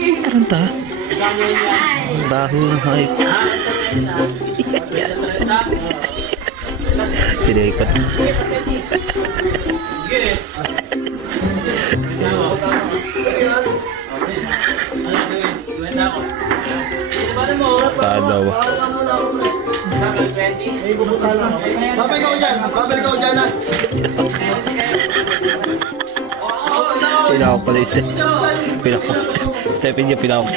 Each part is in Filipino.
Taranta. Dahil hype. Tinaikat. Tadaw. Babay ka dyan. Babay ka dyan na. Pinakok pala isa. Pinakok. Stepin niya pinakok.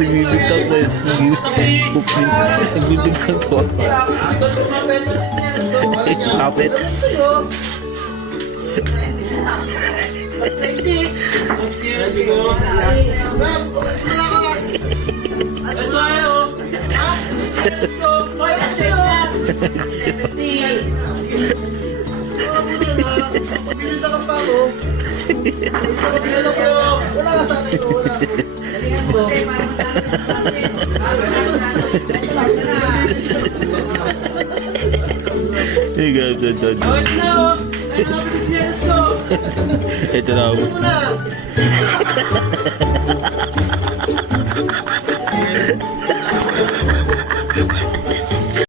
Nagbibigtang na yun. Nagbibigtang ko. Kapit. Ito na ako.